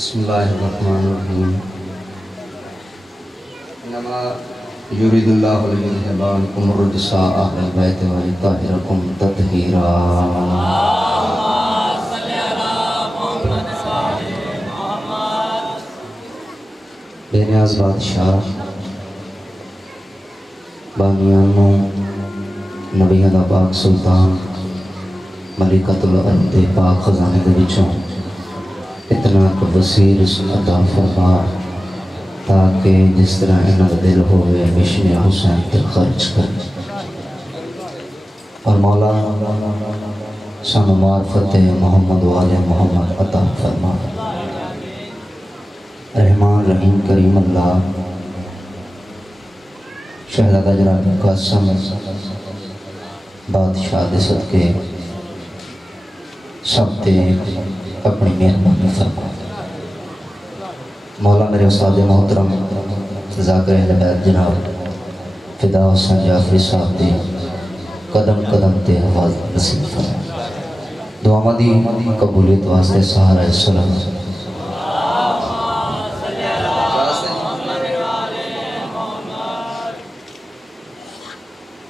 बिस्मिल्लाहिर्रहमानिर्रहीम। इन्नमा युरिदुल्लाहु लियुज़हिबा अन्कुम अर्रिज्सा अहलल बैति व युत्तहिरकुम तत्हीरा। बेनियाज़ बादशाह बानियानो नबियां दा पाक सुल्तान मलिकतुल अर्द पाक खजाने दे विचों इतना वसीर अता फरमा ताकि जिस तरह इन्हां दा दिल होवे मिशन हुसैन ते खर्च कर। और मौला सानू मार्फत मोहम्मद वाले मोहम्मद अता फरमा। रहमान रहीम करीम अल्लाह शहज़ादा जनाब कासिम बादशाह दे सदके सब ते अपनी मेहरबानी फरमा। मौला मेरे उस्ताद मोहतरम ज़ाकिर अहले बैत जनाब फिदा हुसैन जाफरी साहब दे कदम कदम ते आवाज़ नसीब फरमा। दुआवां दी कबूलियत वास्ते सहारा सलाम।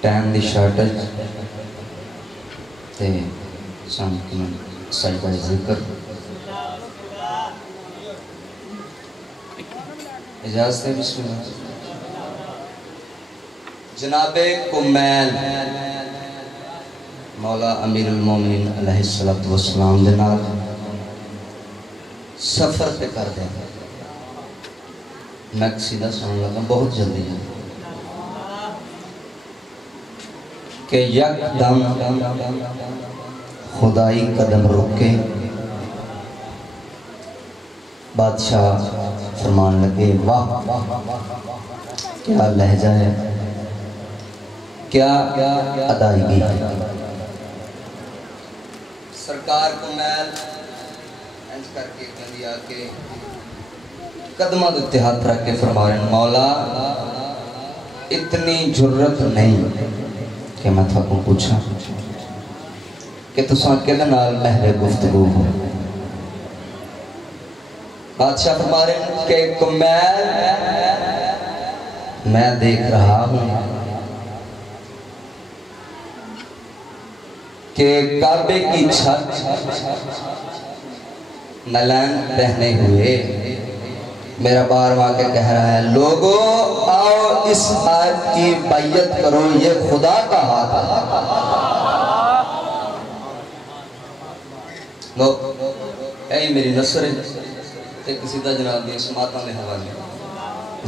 टाइम दी शॉर्टेज ते सजदा जिक्र इजाज़त बिस्मिल्लाह। जनाबे कुमैल मौला अमीरुल मोमिनीन अलैहिस्सलातु वस्सलाम दे नाल सफ़र पे कर दे। मैं सीधा सुनने लगा बहुत जल्दी कि यकदम खुदाई कदम रुके। बादशाह फरमान लगे वाह क्या लहजा है, क्या अदायगी है। सरकार को मैल इंज करके कहंदी आके कदमां दे उत्ते हाथ रख के फरमा रहे मौला इतनी जुर्रत नहीं कि मैं थाको पूछा कि तुसां किहदे नाल महरे गुफ्तगू हो। बादशाह फरमा रहे कि कुमैल मैं देख रहा हूं कि काबे की छत नलन पहने हुए मेरा बार वहां के कह रहा है लोगों आओ इस हाथ की बैयत करो, ये खुदा का हाथ है। लो ऐ मेरी नसर है किसी दा जनाब दी समातां दे हवाले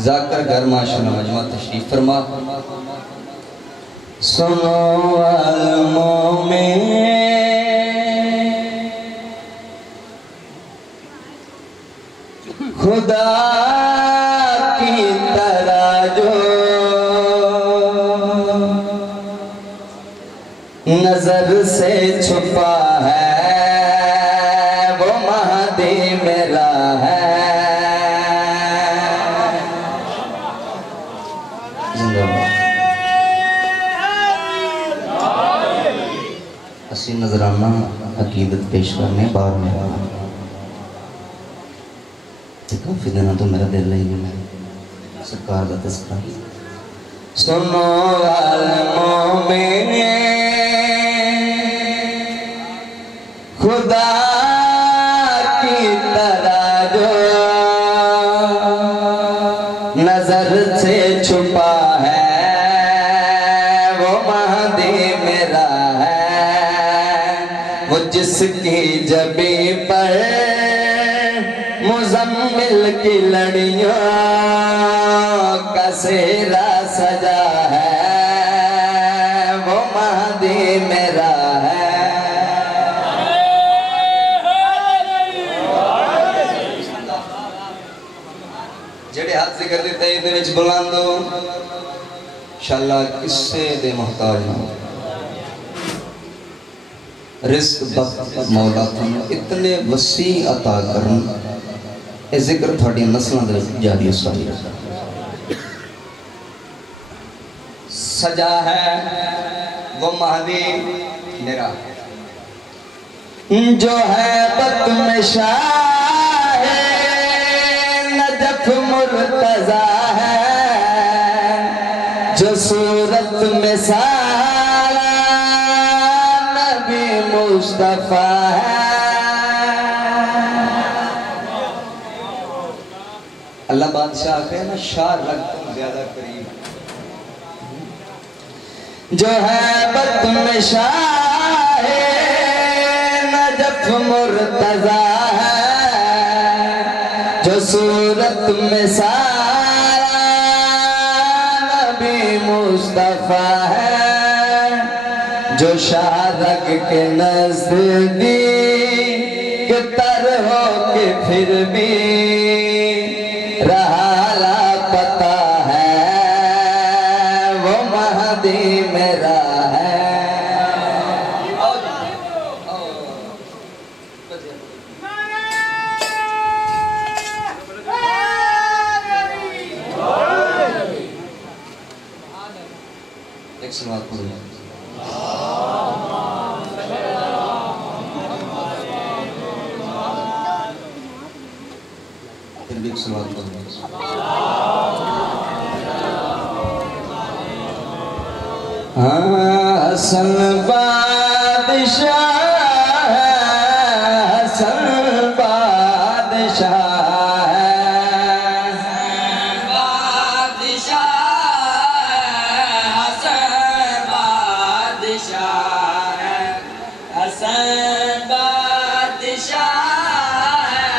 जाकर घर माशाअल्लाह मजमा तशरीफ फरमा। सुनो अल मोमिन खुदा की तरह जो नजर से छुपा है वो महदी मेरा है। असी नजराना अकीदत पेश करने बार में काफी दिन तो मेरा दिल ही नहीं सरकार का तस्करा। सुनो अल मोमिन खुदा की तरह जो नजर से छुपा है वो महदी मेरा है। वो जिसकी जबी पर मुज़म्मिल की लड़ियों का सेहरा सजा है वो महदी मेरा है। जेड़े हाथ से कर देते हैं इधर बुलंदो इंशाअल्लाह किस्से दे मोहताज ना रिस्क बख्त मौला तुम इतने वसी अता करन ए जिक्र थोड़ी नस्लों दे जारी सारी सजा है वो महदी मेरा जो है बत में शाह नजफ मुर्तजा है, जो सूरत में सारा नबी मुस्तफा है। अल्लाह बादशाह आते हैं ना, शार लगता ज्यादा करीब, जो है बत में शाह नजफ मुर्तजा है, जो सूरत में सारा नबी मुस्तफा है, जो शारक के नजदीक तर हो के फिर भी रहा पता है, वो महदी मेरा है। एक सवाल पूछो, फिर भी एक सवाल करो। हसन बादशाह है, हसन बादशाह है, हसन बादशाह है, हसन बादशाह है, हसन बादशाह है,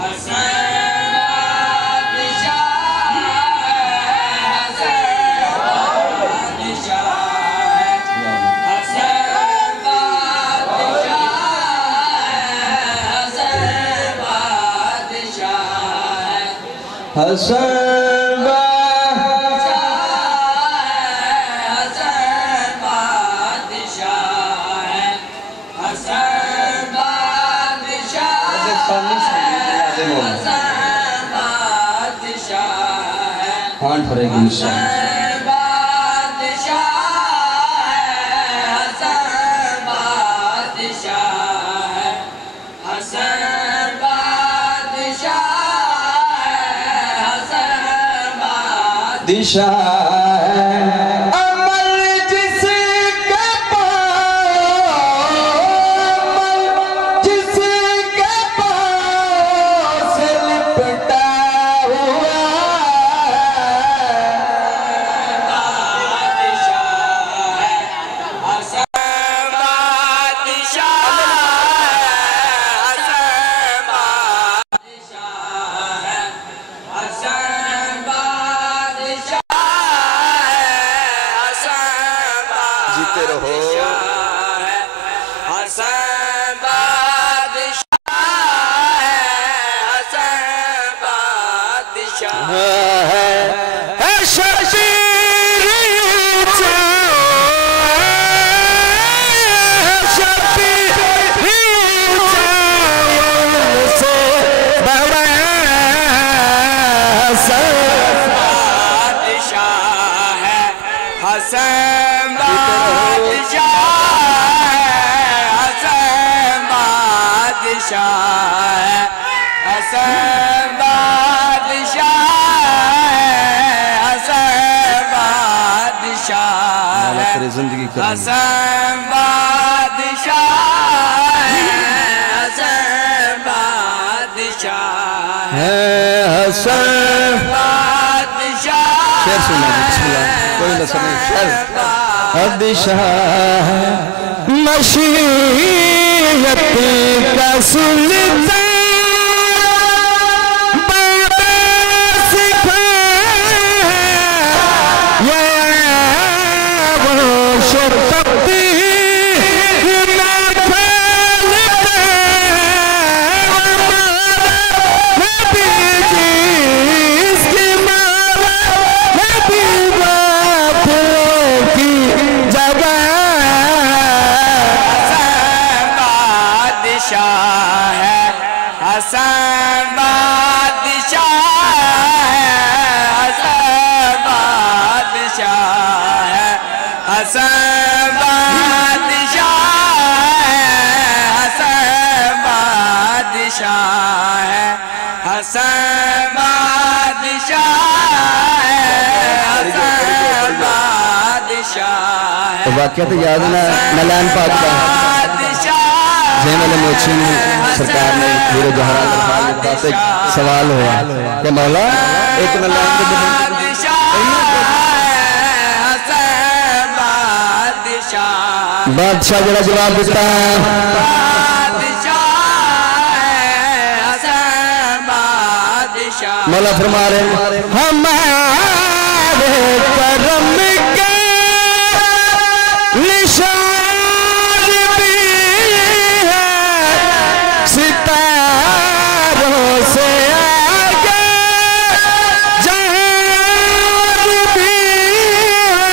हसन हसन बादशाह है, हसन बादशाह है, हसन बादशाह है, हाँ ठहरेगी हसन बादशाह है, हसन बादशाह है, हसन बादशाह दिशा है। अमल जिसके पास, जिसके पास लिपटा हुआ बादशाह है, हसन बादशाह है, हसन जीते रहो, हसन बादशाह है, हसन बादशाह है, हसन बादशाह है, हसन बादशाह है, हसन बादशाह है, जिंदगी हसन बादशाह है, हसन बादशाह है, हसन बादशाह। शेर सुना बिस्मिल्लाह, कोई ना सुने शेर। बादशाह मशीयत का सुल्तान हसन बादशाह है, हसन बादशाह है, हसन बादशाह है, हसन बादशाह। बादशाह है, हसन बादशाह है, हसन बादशाह है। तो वाकया तो याद ना मलान पाक का जैमल मोची सरकार ने हीरो जवाहरालाल का सवाल हुआ कि मौला एक मलान के बादशाह जरा जवाब देता है मौला फरमा रहे हमारे करम के निशान भी है, सितारों से आगे जहान भी है,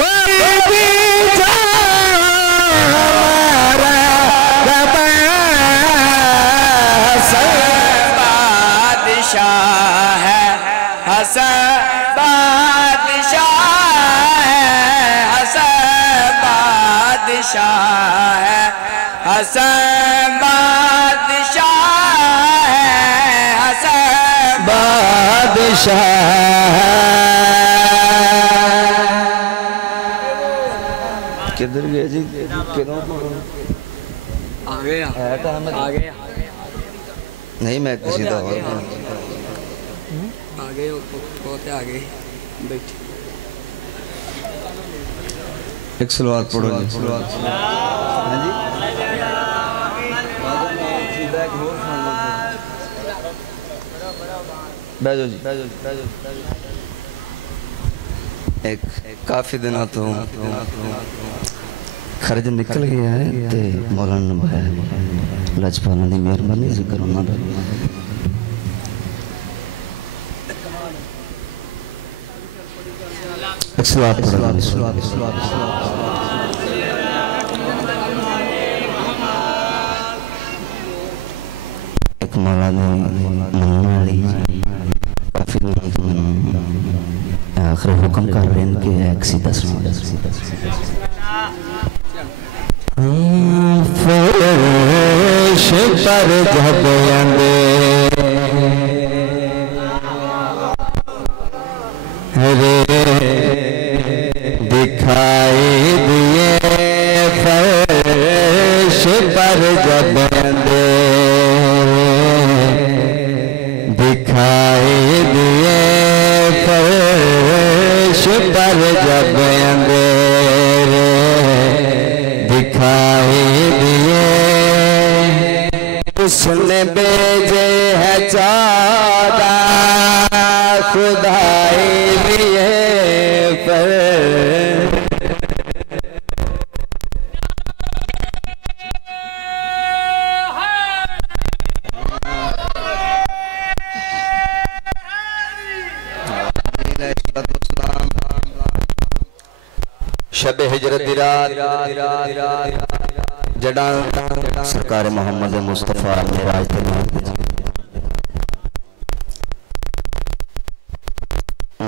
कोई भी हमारा बादशाह है, हसन बादशाह है, हसन बादशाह है, हसन बादशाह है, हसन बादशाह। किधर गए जी? आ गया आ गया नहीं मैं किसी का आ गए बहुत आगे बैठे। एक सलवात पढ़ो जी। हाँ जी बैठो जी। एक काफी दिन तो खर्च निकल गया है ते मौलाना भाई लजपाल दी मेहरबानी जिक्र उन्हां दा एक सलवात पढ़ो। एक मौलाना मनाली काफी आखिर हुक्म कर रहे हैं कि एक सीधा फरेश पर जब आंदे रे दिखाई दिए फरेश पर जब आंदे दिखाई दिए फरेश पर जब आंदे दिखाई दिए उसने भेजे है 14 खुदाई दिए पर शब हिजरत दी रात जड़ा सरकार मोहम्मद मुस्तफा मेराज दे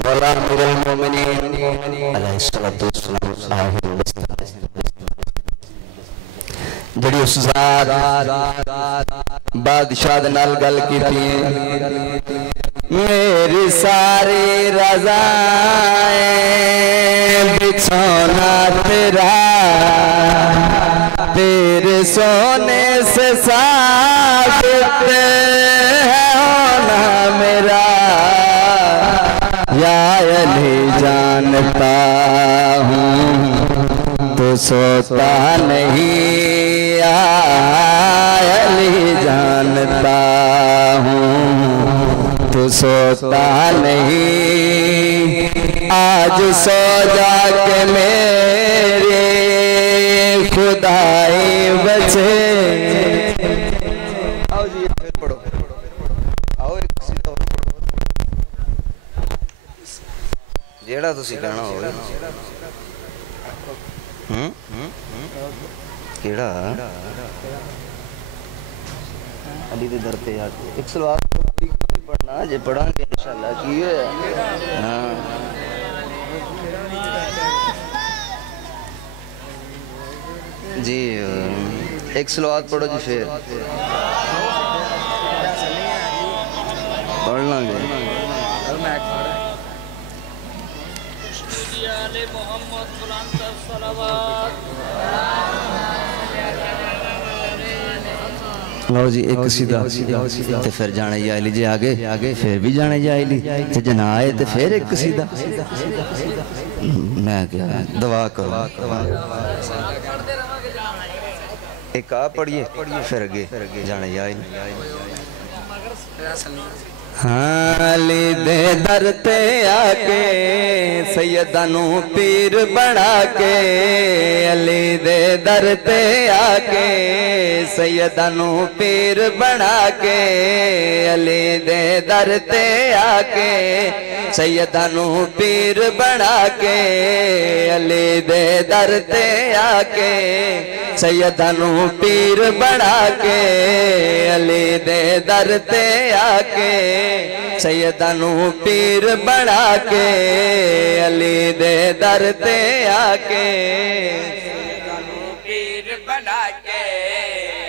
मौला अमीरुल मोमिनीन अलैहिस्सलातु वस्सलाम जड़ी उस ज़ात बादशाह दे नाल गल कीती मेरी सारी रज़ाएं बिछौना तेरा तेरे सोने से साबित है होना मेरा या अली जानता हूँ तो सोता नहीं या अली जानता हूँ तो सोता नहीं आज सो जाके मेरे खुदाई बचे। आओ जी फिर पढ़ो आओ एक सीधा जेड़ा तुसी कहना होवे केड़ा अली दे दर पे यार एक सलवात पढ़ना जे पढ़ांगे इंशाल्लाह की है। हां जी एक सलवात पढ़ो जी फिर लो जी एक सीधा ते फिर जाने जा ली जी आगे फिर भी जाने जा ली ते जना आए ते फिर एक सीधा मैं क्या दवा करो एक आ पढ़िए फिर आगे जाने जा हाँ ली दे दर ते आके सैयदा नू पीर बना के अली दे दर ते आके सैयदा नू पीर बना के अली दे दर ते आके सैयदा नू पीर बना के अली दे दर ते आके सैयदा नू पीर बना के अली दे दर ते आके सैयदा नू पीर बना के अली दे दर ते आके पीर बना के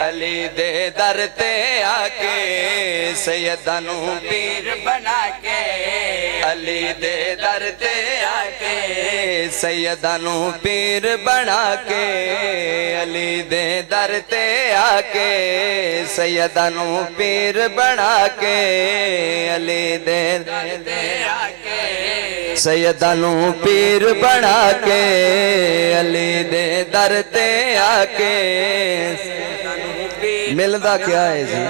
अली दे दर ते आके सैयदा नू पीर बना के अली दे दर ते आके सैयदा नू पीर बना के अली दे दर ते आके सैयदा नू पीर बना के अली दे दर ते आके सैयदा नू पीर बना के अली दे दर ते आके मिलदा क्या है जी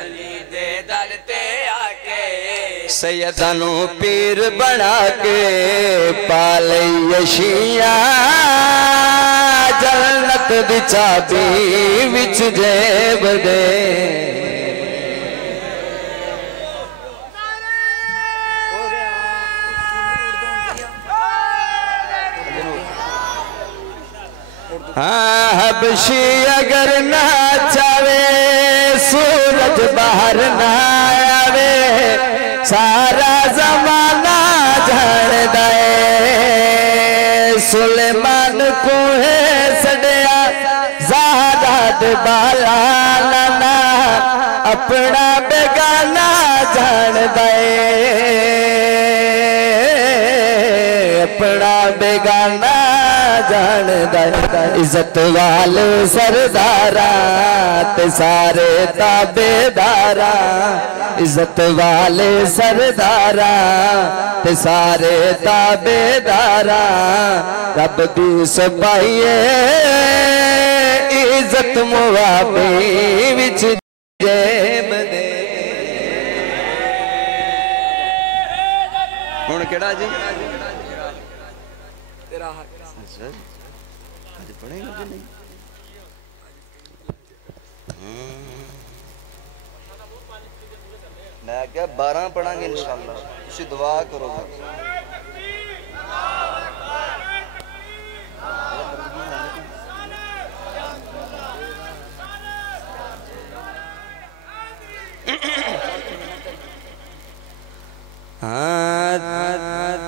अली दे दर ते आके सैयदा नू पीर बना के पाले यशिया जन्नत दी चाबी विच जेब दे हाँ हबशी अगर ना चावे सूरज बाहर ना आवे सारा जमाना जान दे सुलेमान को है सड़िया ज़हरा दे बाला नाना अपना बेगाना जान दे अपना बेगाना जान दे इज्जत वाले सरदारा ते सारे ताबेदारा इज्जत वाले सरदारा ते सारे ताबेदारा रब दी सपाइए इज्जत मुआबी विच जेब दे हुण केड़ा जी तेरा हक आज पढ़ेगा कि नहीं मैं क्या 12 पढ़ांगे इंशाल्लाह तुसी दुआ करोगे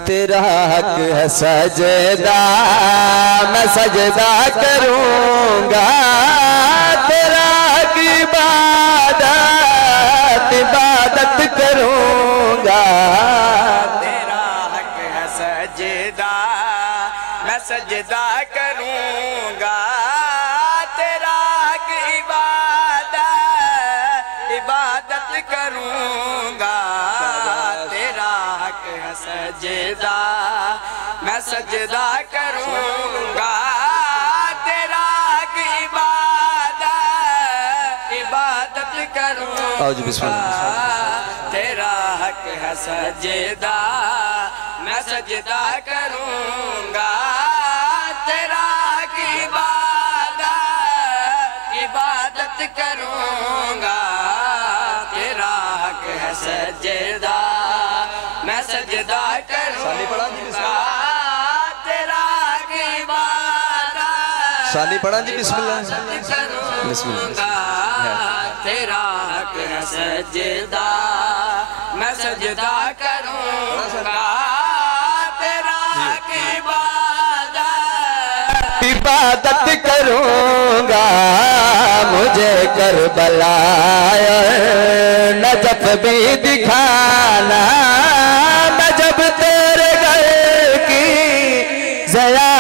तेरा हक है सजदा मैं सजदा करूंगा तेरा हक इबादत इबादत करूंगा तेरा हक है सजदा मैं सजदा करूंगा तेरा हक इबादत इबादत करूंगा तेरा हक है सजदा मैं सजदा करूंगा तेरा हक इबादत इबादत करूंगा आओ जी बिस्मिल्लाह तेरा हक है सजदा मैं सजदा करूंगा तेरा हक इबादत इबादत करूंगा तेरा हक है सजदा मैं सजदा करूंगा तेरा हक इबादत साली पढ़ा जी बिस्मिल्लाह करूंगा तेरा हक है सजदा मैं सजदा करूंगा तेरा हक इबादत इबादत करूंगा मुझे करबला नजफ भी दिखाना मैं जब तेरे घर की ज़या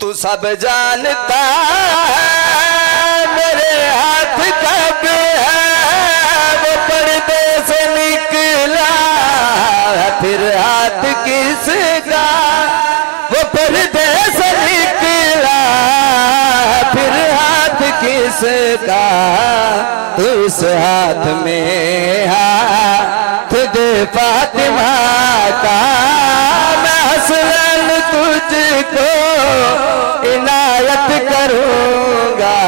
तू सब जानता है मेरे हाथ कब है वो पर्दे से निकला फिर हाथ किसका वो पर्दे से निकला फिर हाथ किसका तू उस हाथ में हाथ दे फातिमा का मैं हसनैन तुझको इनायत करूंगा।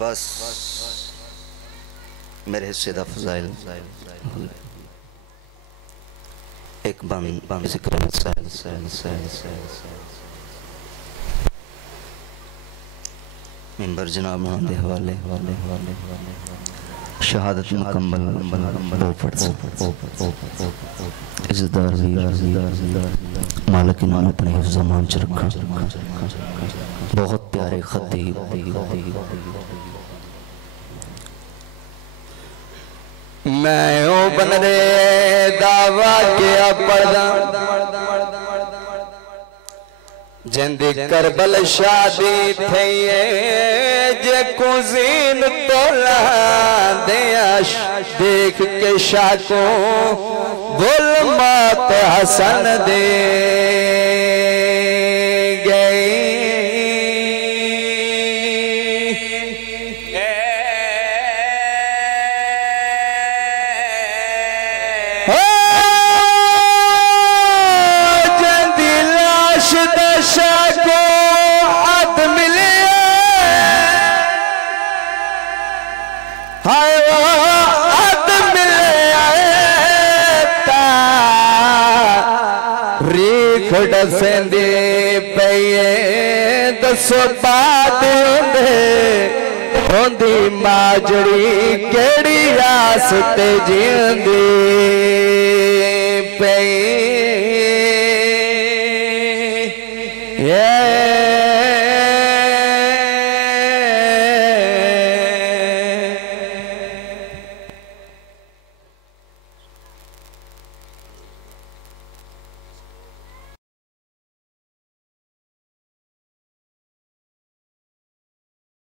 बस मेरे हिस्से दा फज़ाइल एक बंद ज़िक्र मिंबर जनाब के हवाले शहादत मुकम्मल इज़्ज़तदार मालिक इन्होंने अपने हिफ्ज़ ज़मान च रखा। बहुत प्यारे खतीब मैं ओ बन रे दावा किया पढ़दा जिंदी करबल शादी थई जे कुजीन तोला दिया देख के शाको बोल मत हसन दे दसेंदे पये दसो बात होंदी माजड़ी केड़ी आस ते जींदी पई